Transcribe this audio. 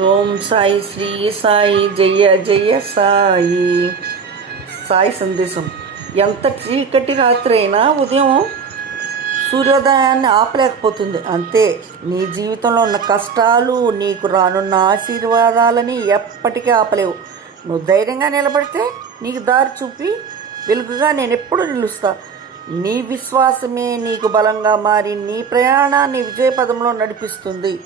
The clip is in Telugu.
ఓం సాయి శ్రీ సాయి జయ జయ సాయి. సాయి సందేశం. ఎంత చీకటి రాత్రి అయినా ఉదయం సూర్యోదయాన్ని ఆపలేకపోతుంది. అంతే, నీ జీవితంలో ఉన్న కష్టాలు, నీకు రానున్న ఆశీర్వాదాలని ఎప్పటికీ ఆపలేవు. నువ్వు ధైర్యంగా నిలబడితే నీకు దారి చూపి వెలుగుగా నేను ఎప్పుడు నిలుస్తా. నీ విశ్వాసమే నీకు బలంగా మారి నీ ప్రయాణాన్ని విజయపదంలో నడిపిస్తుంది.